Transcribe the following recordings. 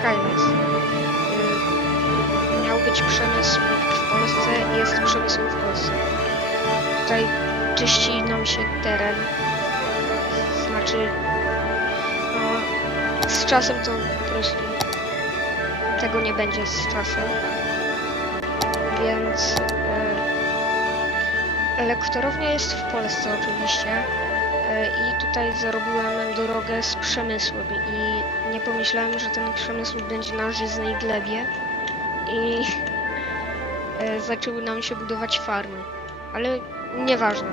Skynet. Miał być przemysł w Polsce, jest przemysł w Polsce. Tutaj czyści nam się teren. Znaczy, no, z czasem to po prostu tego nie będzie z czasem. Więc y, elektrownia jest w Polsce oczywiście. I tutaj zarobiłem drogę z przemysłem i nie pomyślałem, że ten przemysł będzie na żyznej glebie i y, zaczęły nam się budować farmy. Ale nieważne.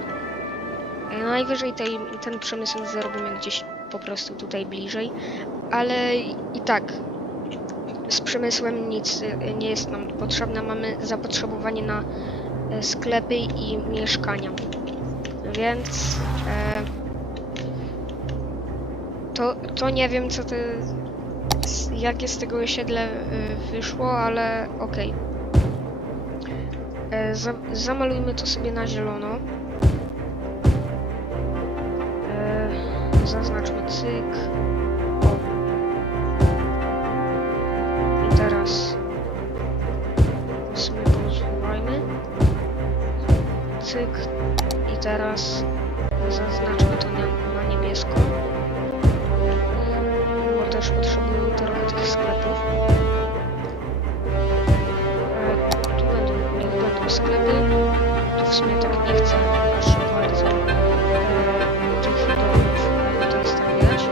Najwyżej tej, ten przemysł zarobimy gdzieś po prostu tutaj bliżej, ale i tak z przemysłem nic y, nie jest nam potrzebne. Mamy zapotrzebowanie na y, sklepy i mieszkania. Więc e, to, to nie wiem co to jakie z tego osiedle y, wyszło, ale okej. E, za, zamalujmy to sobie na zielono. E, zaznaczmy cyk. O. I teraz sobie pozwolajmy. Cyk. I teraz zaznaczmy to na, na niebiesko. Też potrzebuję trochę tych sklepów. E, tu będą, niech będą sklepy. Tu w sumie tak nie chcę aż bardzo e, tych domów tutaj stawiać.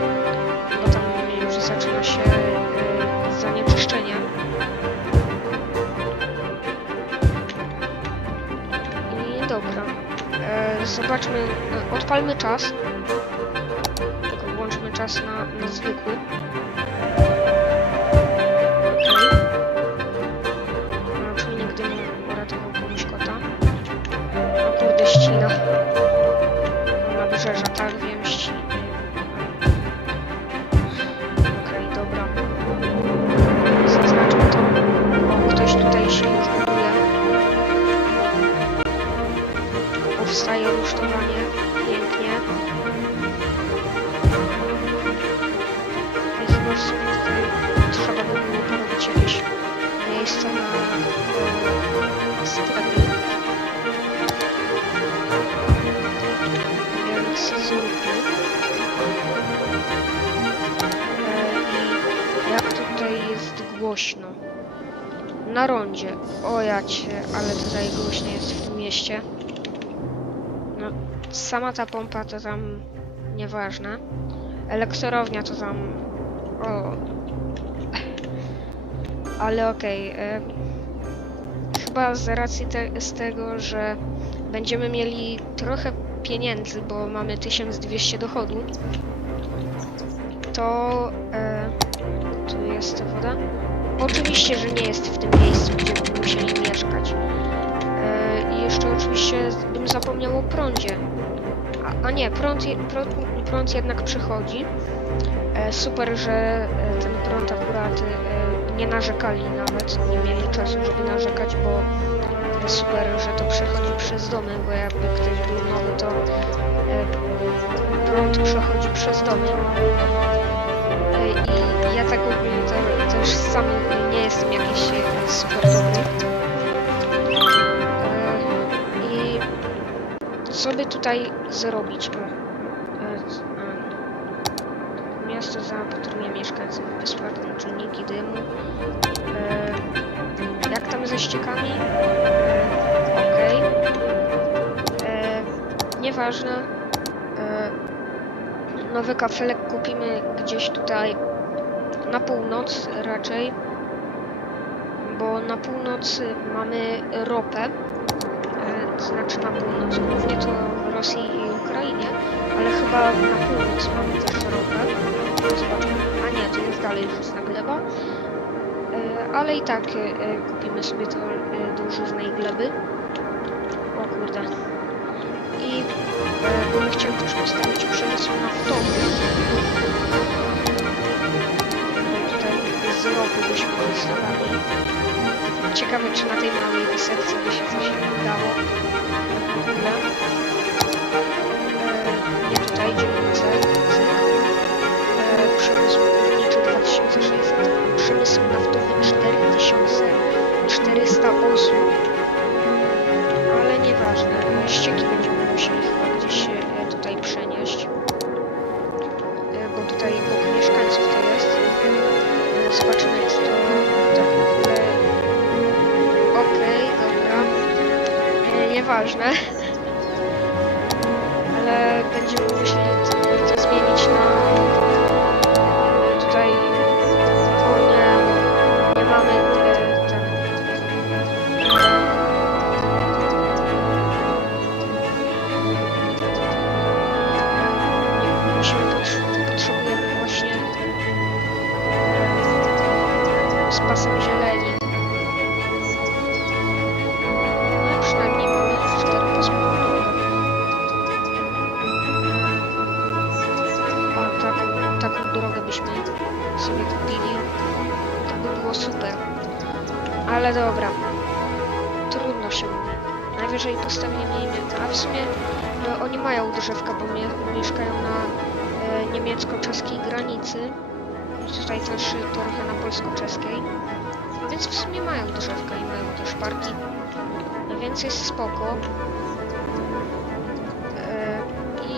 Bo tam już zaczyna się e, zanieczyszczenie. I dobra. E, zobaczmy, e, odpalmy czas. Tylko włączmy czas na, na zwykły. Głośno. Na rondzie. O jacie, ale tutaj głośno jest w tym mieście. No, sama ta pompa to tam nieważne. Elektrownia to tam. O. Ale okej. e, Chyba z racji te, z tego, że będziemy mieli trochę pieniędzy, bo mamy 1200 dochodu, to. E, tu jest woda. Oczywiście, że nie jest w tym miejscu, gdzie będziemy musieli mieszkać. E, I jeszcze oczywiście bym zapomniał o prądzie. A, a nie, prąd, prąd, prąd jednak przychodzi. E, super, że e, ten prąd akurat nie narzekali nawet, nie mieli czasu, żeby narzekać, bo super, że to przechodzi przez domy, bo jakby ktoś był nowy, to prąd przechodzi przez domy. I ja tak ogólnie też sam nie jestem jakiś e, super dobry. E, I co by tutaj zrobić? E, Miasto zaopatruje mieszkańców w bezpłatne czujniki dymu. Jak tam ze ściekami? Okej. E, Nieważne. Nowy kafelek kupimy gdzieś tutaj na północ raczej. Bo na północ mamy ropę. E, to znaczy na północ, głównie to w Rosji i Ukrainie, ale chyba na północ mamy też ropę. Zobaczmy. A nie, to jest dalej żyzna gleba. E, ale i tak e, e, kupimy sobie to e, do żyznej gleby. O kurde. I e, bym chciał też postawić przemysł naftowy roku byśmy. Ciekawe czy na tej małej sekcji by się coś udało. No. Nie tutaj, idziemy na cel. E, przemysł górniczy 2600, przemysł naftowy 4408. Ale nieważne, ścieki będziemy musieli Ale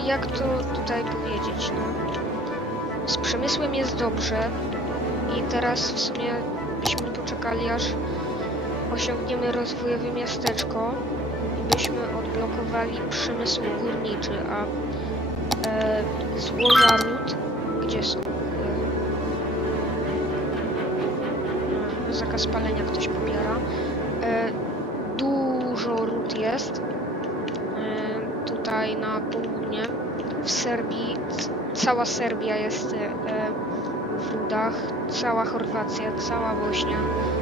jak to tutaj powiedzieć, no? Z przemysłem jest dobrze. I teraz w sumie byśmy poczekali aż osiągniemy rozwojowe miasteczko i byśmy odblokowali przemysł górniczy, a e, złoża ród, gdzie są? E, zakaz palenia ktoś pobiera. E, dużo ród jest. E, tutaj na południe, Serbii, cała Serbia jest e, w rudach, cała Chorwacja, cała Bośnia,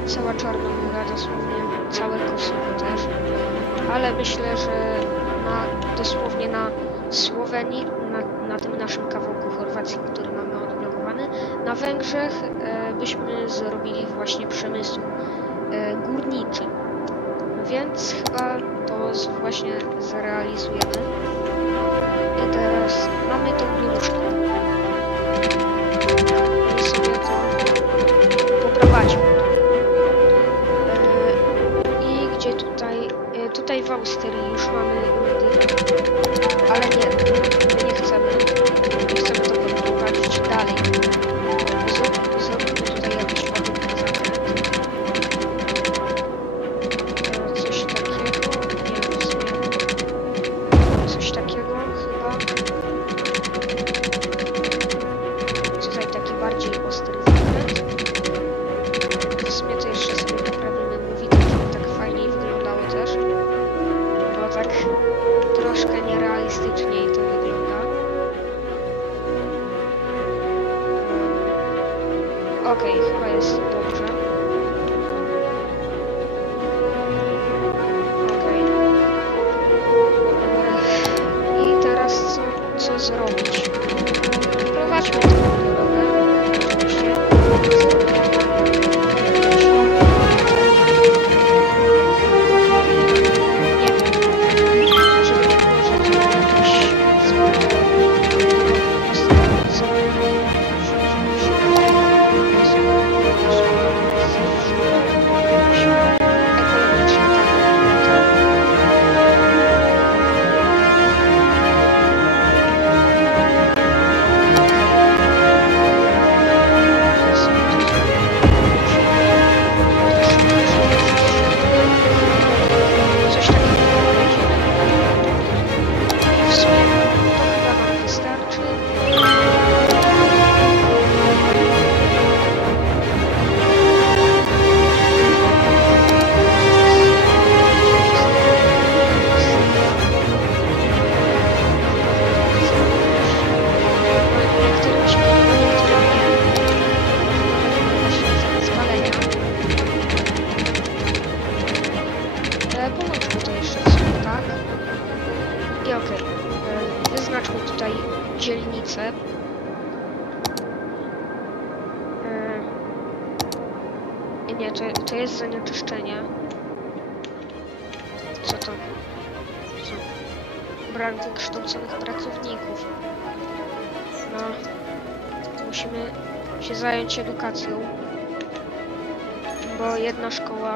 cała Czarnomóra dosłownie, całe Kosowo też. Ale myślę, że na, dosłownie na Słowenii, na, na tym naszym kawałku Chorwacji, który mamy odblokowany, na Węgrzech e, byśmy zrobili właśnie przemysł e, górniczy. Więc chyba to właśnie zrealizujemy. I teraz mamy tą dróżkę. I sobie to poprowadźmy. E, I gdzie tutaj? e, Tutaj w Austrii już mamy rudy. Ale nie, nie chcemy. My chcemy to poprowadzić dalej. Jest dobrze.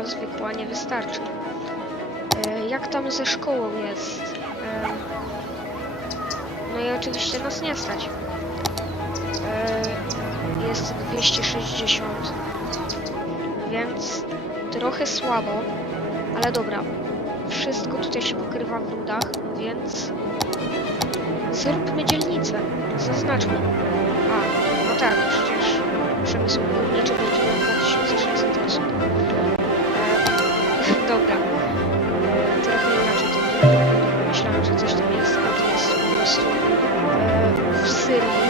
Szkoła zwykła nie wystarczy. E, Jak tam ze szkołą jest? E, No i oczywiście nas nie stać. E, Jest 260. Więc trochę słabo, ale dobra. wszystko tutaj się pokrywa w rudach, więc zróbmy dzielnicę. Zaznaczmy. A, no tak, przecież przemysł górniczy będzie miał 2600 osób. Dobra. Trochę inaczej to wygląda. Myślałem, że coś tam jest, a to jest po prostu e, w Syrii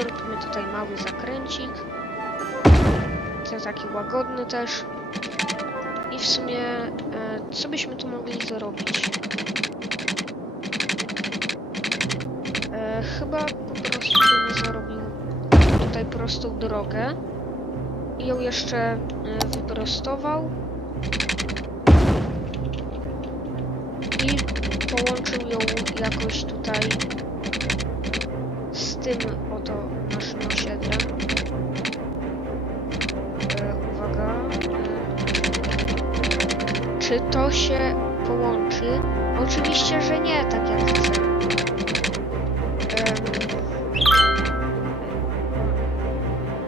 zróbmy tutaj mały zakręcik. To taki łagodny też. I w sumie, e, co byśmy tu mogli zrobić? E, chyba po prostu bym zrobił tutaj prostą drogę. I ją jeszcze e, wyprostował. I połączył ją jakoś tutaj tym oto naszym osiedlem. E, uwaga. E, czy to się połączy? Oczywiście, że nie, tak jak chcę.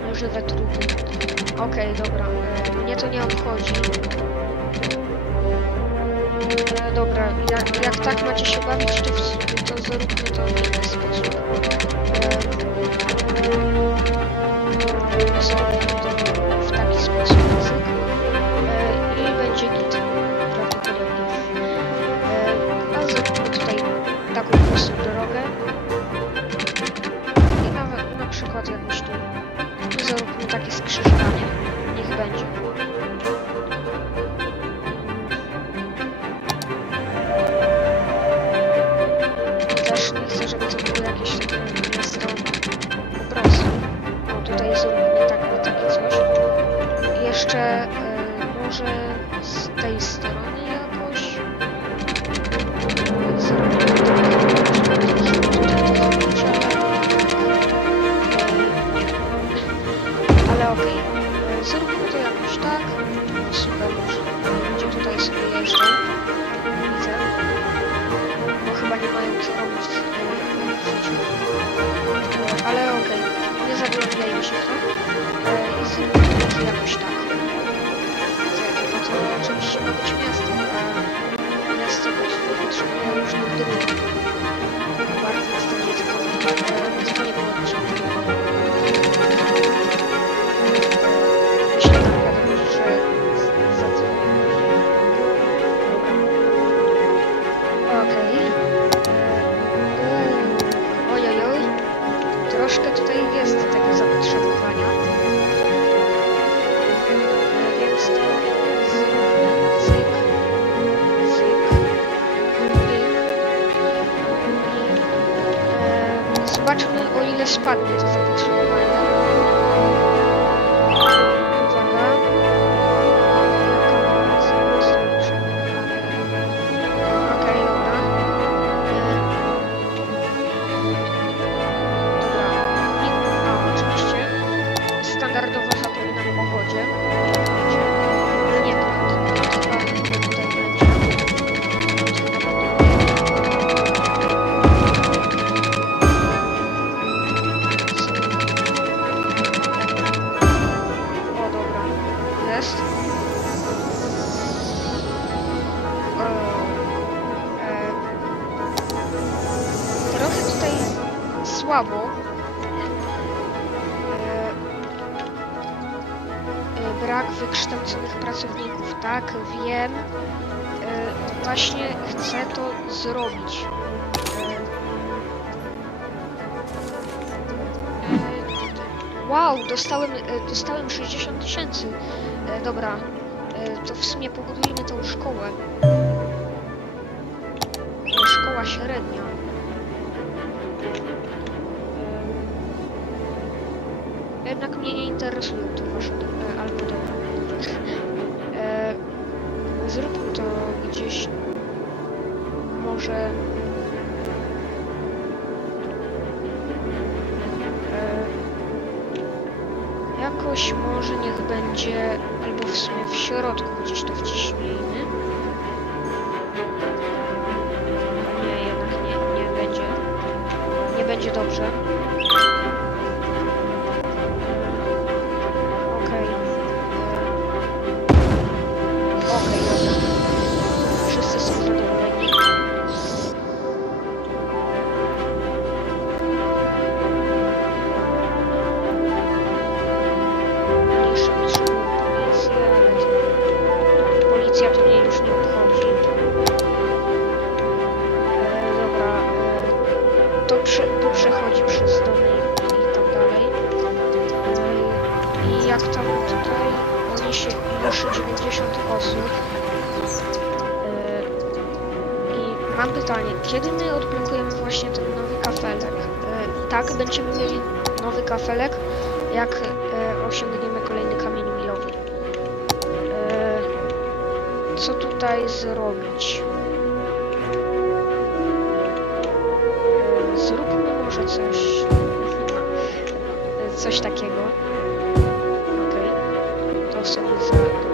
Em, żywe trupy. Okej, dobra. E, mnie to nie obchodzi. Dobra, jak, jak tak macie się bawić, to, w, to zróbmy to w inny sposób. Zróbmy to w taki sposób. E, I będzie git prawdopodobnie. A tutaj taką drogę. I na przykład jakbyś tu zróbmy takie skrzyżowanie. Niech będzie. Zróbmy to jakoś tak. Super już. Będzie tutaj sobie jeżdżał. Widzę. Bo chyba nie mają co robić w. E, Ale okej. Nie zagłębiajmy się w to. E, I zróbmy to jakoś tak. Widzę, No to oczywiście ma być miasto, a miasto pot- potrzebuje różnych dróg. Bardziej jest to niezgodne, ile spadnie to zapotrzebowanie. zrobić. E, wow, dostałem, e, dostałem 60 tysięcy. E, dobra, to w sumie pobudujemy tą szkołę. Szkoła średnia. Jednak mnie nie interesują te wasze albo dobra. Zróbmy może... E, jakoś może niech będzie, albo w sumie w środku gdzieś to wciśnijmy. Nie, jednak nie, nie będzie. Nie będzie dobrze. tutaj zrobić? Zróbmy może coś... Coś takiego. Okej. Okay. To sobie za...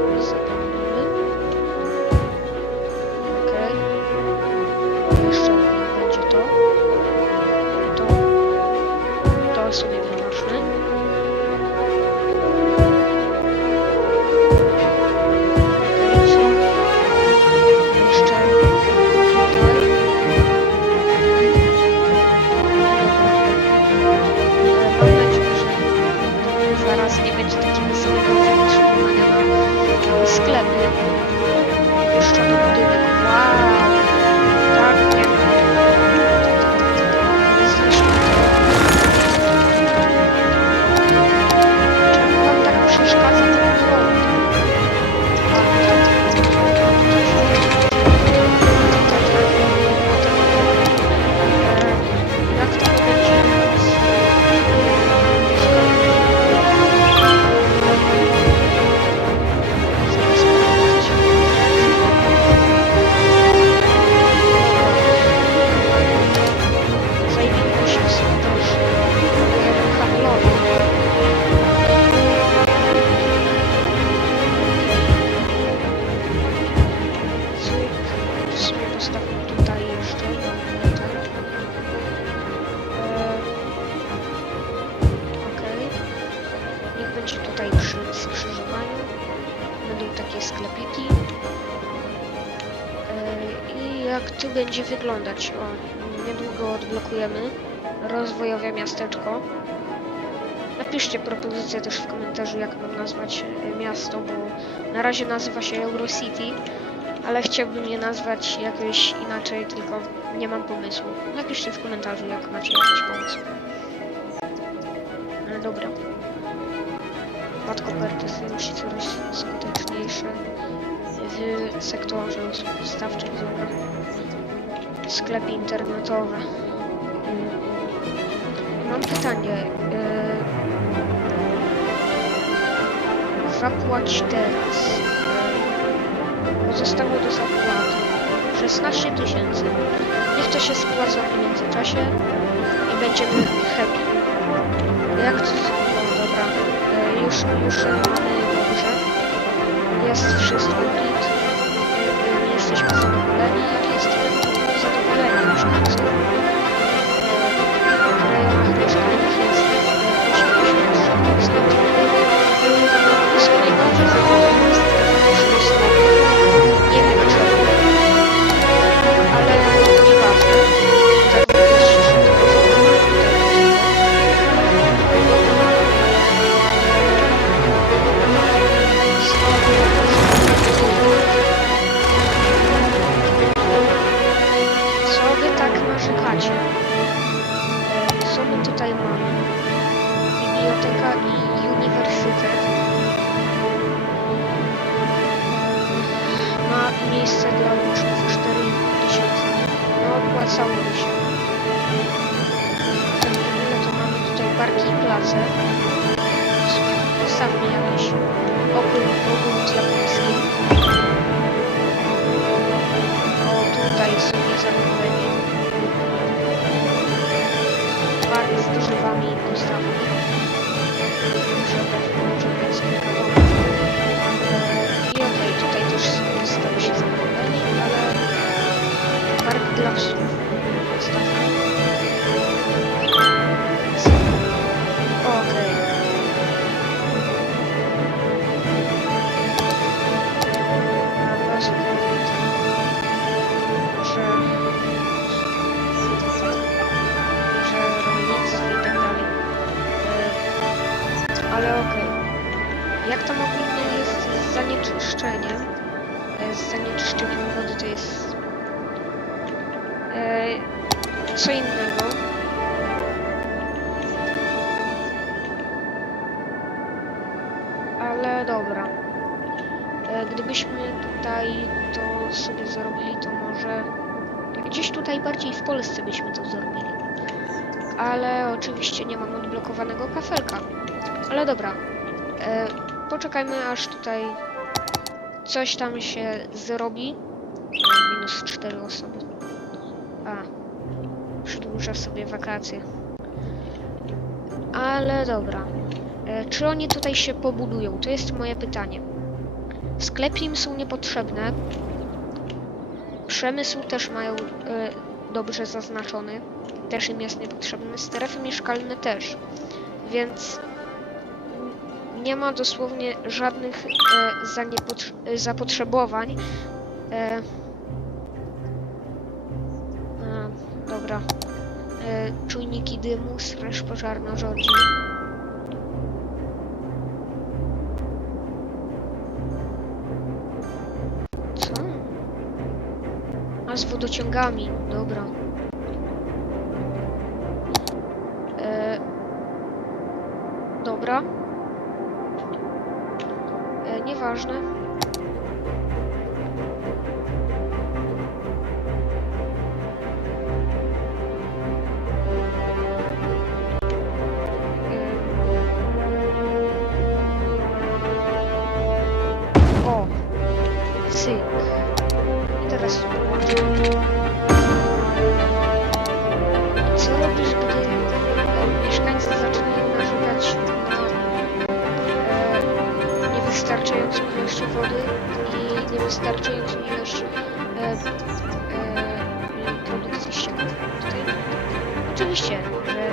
razie nazywa się Eurocity, ale chciałbym je nazwać jakoś inaczej, tylko nie mam pomysłu. Napiszcie w komentarzu, jak macie jakiś pomysł. Mm, dobra. Pad koperty stają coraz skuteczniejsze w sektorze usług dobra. Sklepy internetowe. Mm. Mam pytanie. Y, zapłać teraz. Yy, zostało do zapłaty 16 tysięcy. Niech to się spłaca w międzyczasie i będziemy happy. Jak to... No dobra. Yy, już, już mamy dobrze. Jest wszystko git. Yy, jesteśmy yourself. Gdzieś tutaj bardziej w Polsce byśmy to zrobili. Ale oczywiście nie mam odblokowanego kafelka. Ale dobra. E, poczekajmy aż tutaj coś tam się zrobi. E, minus 4 osoby. A. Przedłużę sobie wakacje. Ale dobra. E, czy oni tutaj się pobudują? To jest moje pytanie. Sklepy im są niepotrzebne. Przemysł też mają e, dobrze zaznaczony. Też im jest niepotrzebny. Strefy mieszkalne też. Więc nie ma dosłownie żadnych e, e, zapotrzebowań. E, a, dobra. E, czujniki dymu, straż pożarna rządzi. A z wodociągami, dobra. E, dobra. E, nieważne.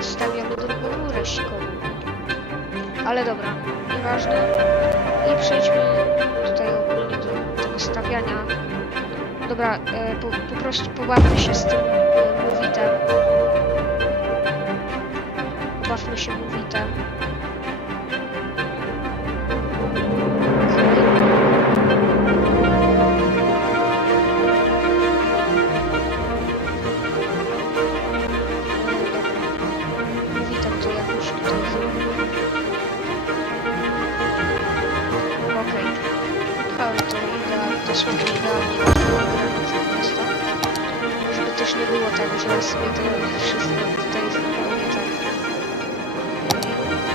Stawiamy drugą rurę ściekową. Ale dobra, nieważne. I przejdźmy tutaj ogólnie do tego stawiania. Dobra, e, po, po prostu pobawmy się z tym e, mowitem. Pobawmy się. Mowitem sprawić, że sobie to robić wszystko tutaj zupełnie trafia.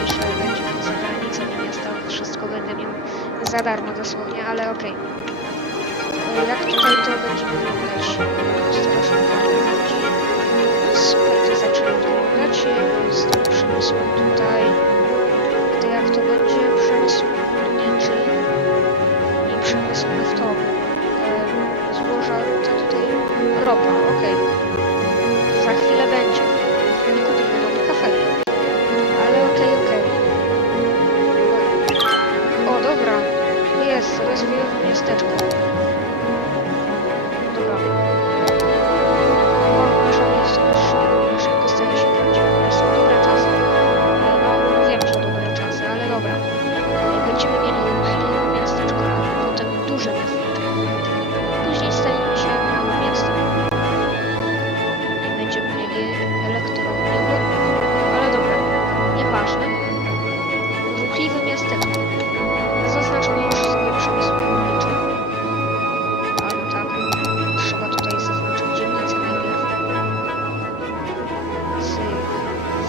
Że będzie to za granicą miasta, wszystko będę miał za darmo dosłownie, ale okej. Okay. Jak tutaj to będzie wyglądać? Teraz Super, to zaczynam to grać, z tym przeniosłem tutaj. To jak to będzie przemysł górniczy i przemysł naftowy. E, złoża to tutaj ropa, okej. Okay.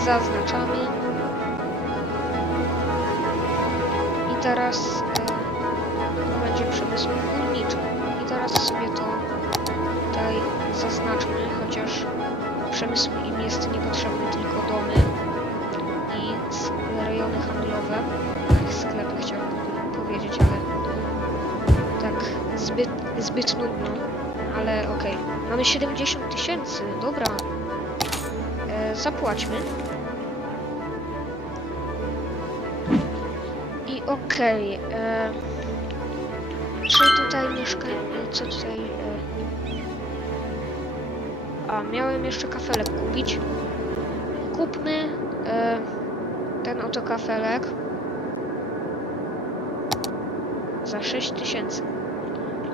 Zaznaczamy. Co tutaj... E, a, miałem jeszcze kafelek kupić. Kupmy e, ten oto kafelek za 6000.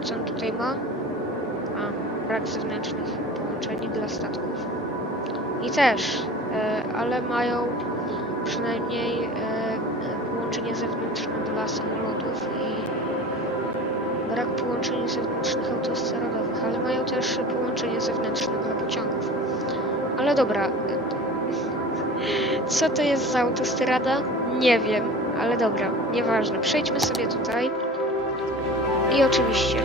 Co on tutaj ma? A, brak zewnętrznych połączeń dla statków. I też, e, ale mają przynajmniej połączenie zewnętrzne dla samolotów i brak połączeń zewnętrznych autostradowych, ale mają też połączenie zewnętrzne dla pociągów. Ale dobra. Co to jest za autostrada? Nie wiem, ale dobra, nieważne. Przejdźmy sobie tutaj. I oczywiście.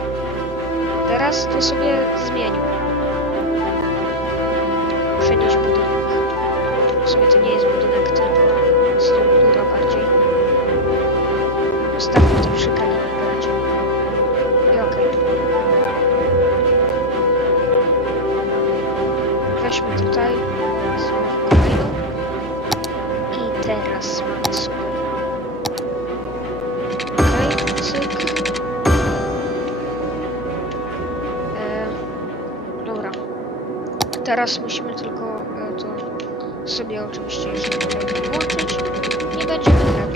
Teraz to sobie zmieńmy. Przenieść budynek. W sumie to nie jest budynek, tylko struktura bardziej. Ustawmy Weźmy tutaj. I teraz mamy sobie. Okej, cyk. E, dobra. Teraz musimy tylko e, to sobie oczywiście jeszcze tutaj włączyć i będziemy